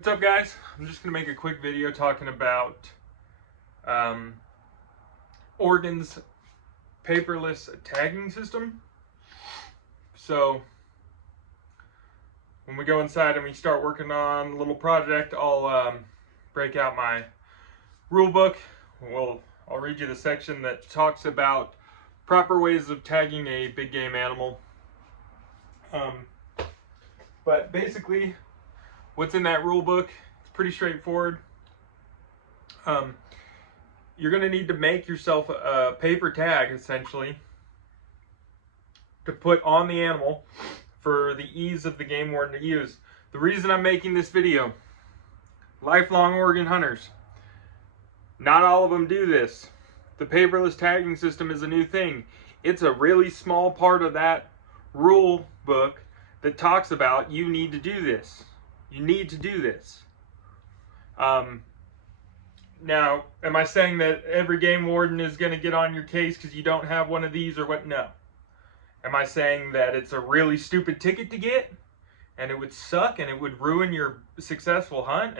What's up, guys? I'm just going to make a quick video talking about Oregon's paperless tagging system. So when we go inside and we start working on a little project, I'll break out my rule book. I'll read you the section that talks about proper ways of tagging a big game animal. But basically, what's in that rule book, it's pretty straightforward. You're going to need to make yourself a paper tag, essentially, to put on the animal for the ease of the game warden to use. The reason I'm making this video, lifelong Oregon hunters, not all of them do this. The paperless tagging system is a new thing. It's a really small part of that rule book that talks about you need to do this. You need to do this. Now, am I saying that every game warden is going to get on your case because you don't have one of these or what? No. Am I saying that it's a really stupid ticket to get and it would suck and it would ruin your successful hunt?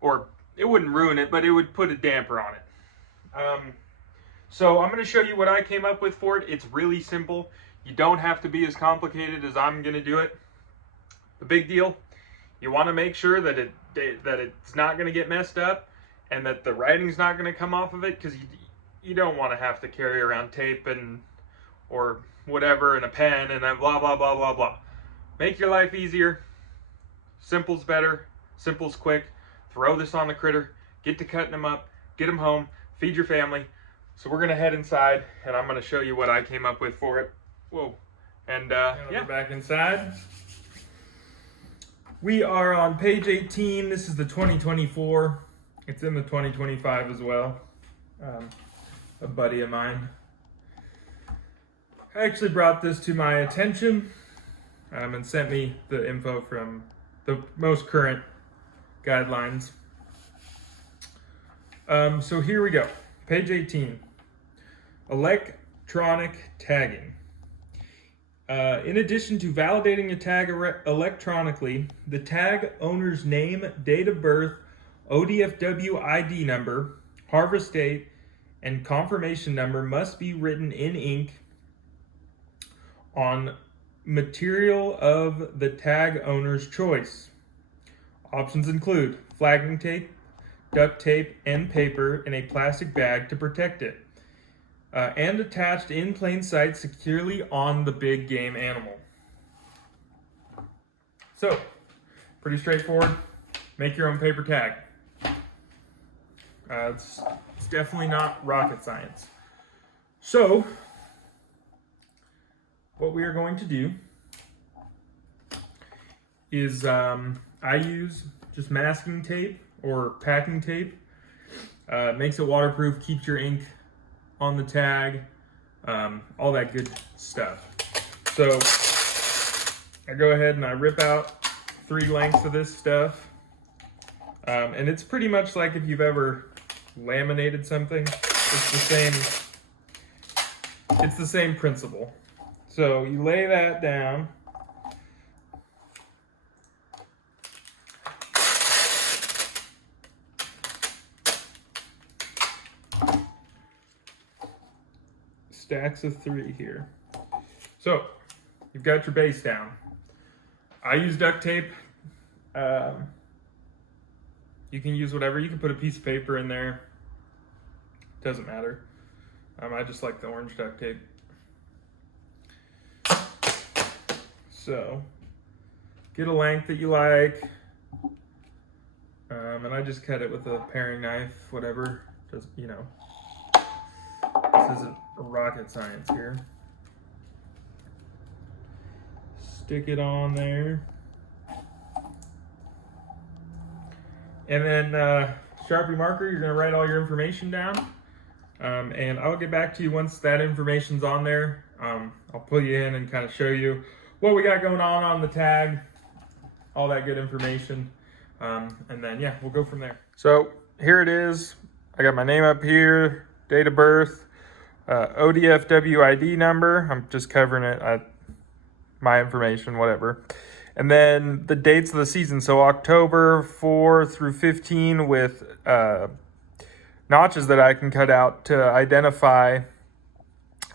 Or it wouldn't ruin it, but it would put a damper on it. So I'm going to show you what I came up with for it. It's really simple. You don't have to be as complicated as I'm going to do it. The big deal, you want to make sure that it's not going to get messed up and that the writing's not going to come off of it, because you don't want to have to carry around tape or whatever and a pen and blah blah blah blah blah. Make your life easier. Simple's better. Simple's quick. Throw this on the critter. Get to cutting them up. Get them home. Feed your family. So we're going to head inside and I'm going to show you what I came up with for it. Whoa. And yeah, we're back inside. We are on page 18. This is the 2024. It's in the 2025 as well. A buddy of mine actually brought this to my attention and sent me the info from the most current guidelines. So here we go. Page 18. Electronic tagging. In addition to validating a tag electronically, the tag owner's name, date of birth, ODFW ID number, harvest date, and confirmation number must be written in ink on material of the tag owner's choice. Options include flagging tape, duct tape, and paper in a plastic bag to protect it. And attached in plain sight securely on the big game animal. So, pretty straightforward. Make your own paper tag. It's definitely not rocket science. So, what we are going to do is I use just masking tape or packing tape. Makes it waterproof, keeps your ink on the tag, all that good stuff. So I go ahead and I rip out 3 lengths of this stuff, and it's pretty much like if you've ever laminated something. It's the same principle. So you lay that down. Stacks of 3 here. So you've got your base down. I use duct tape. You can use whatever. You can put a piece of paper in there. Doesn't matter. I just like the orange duct tape. So get a length that you like. And I just cut it with a paring knife, whatever. Just, you know. This isn't rocket science here. Stick it on there. And then Sharpie marker, you're gonna write all your information down. And I'll get back to you once that information's on there. I'll pull you in and kind of show you what we got going on the tag, all that good information. And then yeah, we'll go from there. So here it is. I got my name up here, date of birth, ODFW ID number. I'm just covering it, my information, whatever. And then the dates of the season. So October 4 through 15 with notches that I can cut out to identify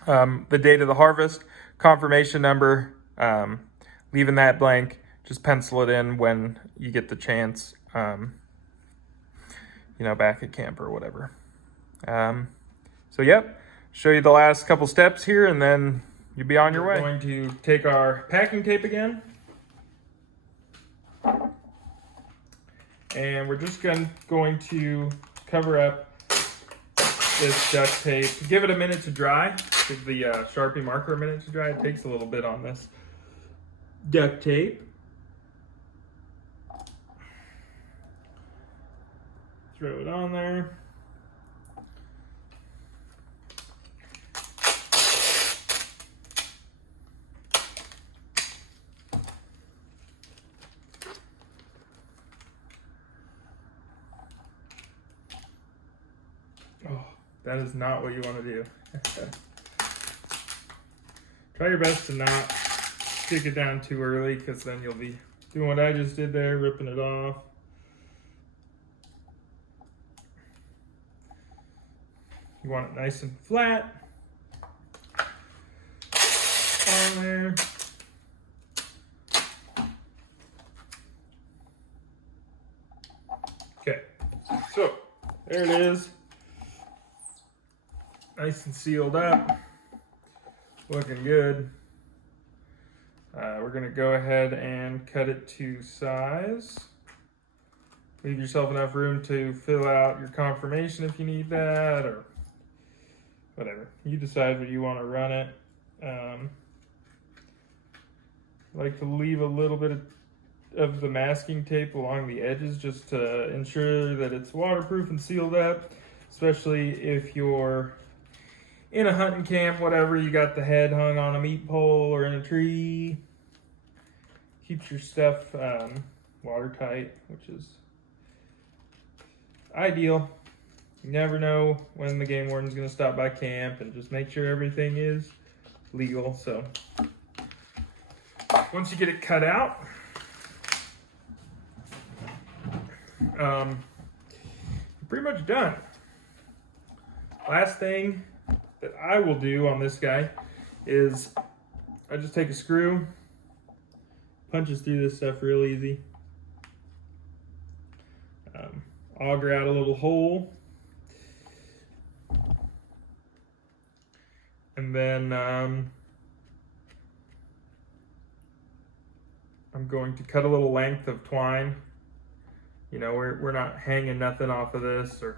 the date of the harvest, confirmation number, leaving that blank. Just pencil it in when you get the chance, back at camp or whatever. So yep, show you the last couple steps here and then you'll be on your way. We're going to take our packing tape again. And we're just going to cover up this duct tape. Give it a minute to dry. Give the Sharpie marker a minute to dry. It takes a little bit on this duct tape. Throw it on there. Oh, that is not what you want to do. Try your best to not stick it down too early, because then you'll be doing what I just did there, ripping it off. You want it nice and flat on there. Okay, so there it is. Nice and sealed up, looking good. We're gonna go ahead and cut it to size. Leave yourself enough room to fill out your confirmation if you need that, or whatever. You decide where you want to run it. I like to leave a little bit of the masking tape along the edges just to ensure that it's waterproof and sealed up, especially if you're in a hunting camp, whatever, you got the head hung on a meat pole or in a tree. Keeps your stuff watertight, which is ideal. You never know when the game warden's going to stop by camp, and just make sure everything is legal. So once you get it cut out, you're pretty much done. Last thing that I will do on this guy is I just take a screw, punches through this stuff real easy, auger out a little hole, and then I'm going to cut a little length of twine. We're not hanging nothing off of this, or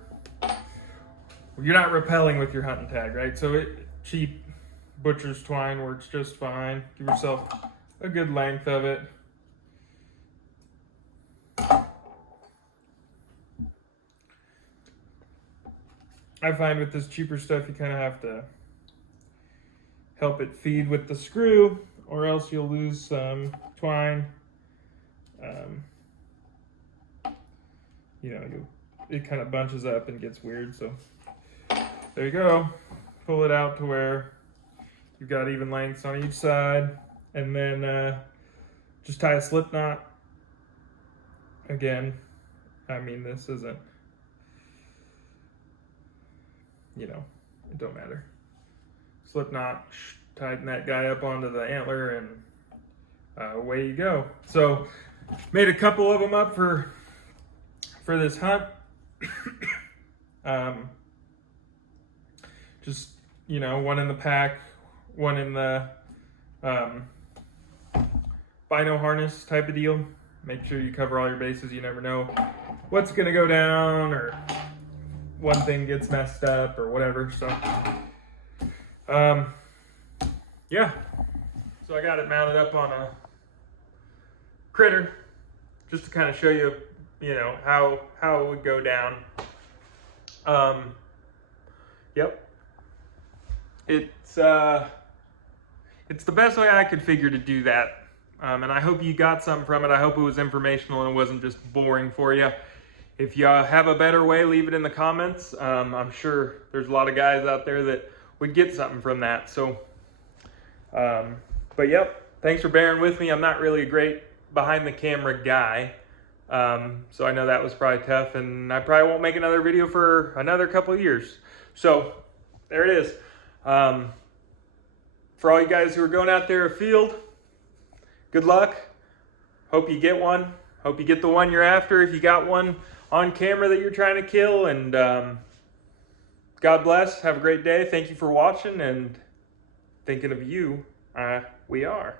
you're not rappelling with your hunting tag, right? So cheap butcher's twine works just fine. Give yourself a good length of it. I find with this cheaper stuff, you kind of have to help it feed with the screw, or else you'll lose some twine. It kind of bunches up and gets weird. So there you go. Pull it out to where you've got even lengths on each side, and then just tie a slip knot. Again, this isn't, it don't matter. Slip knot, tighten that guy up onto the antler, and away you go. So made a couple of them up for this hunt. Just, one in the pack, one in the bino harness type of deal. Make sure you cover all your bases. You never know what's going to go down, or one thing gets messed up or whatever. So, yeah. So I got it mounted up on a critter just to kind of show you, how it would go down. Yep. It's the best way I could figure to do that. And I hope you got something from it. I hope it was informational and it wasn't just boring for you. If you have a better way, leave it in the comments. I'm sure there's a lot of guys out there that would get something from that. So, but yep, thanks for bearing with me. I'm not really a great behind the camera guy. So I know that was probably tough, and I probably won't make another video for another couple of years. So there it is. For all you guys who are going out there afield, good luck. Hope you get one. Hope you get the one you're after if you got one on camera that you're trying to kill. And God bless. Have a great day. Thank you for watching, and thinking of you, we are.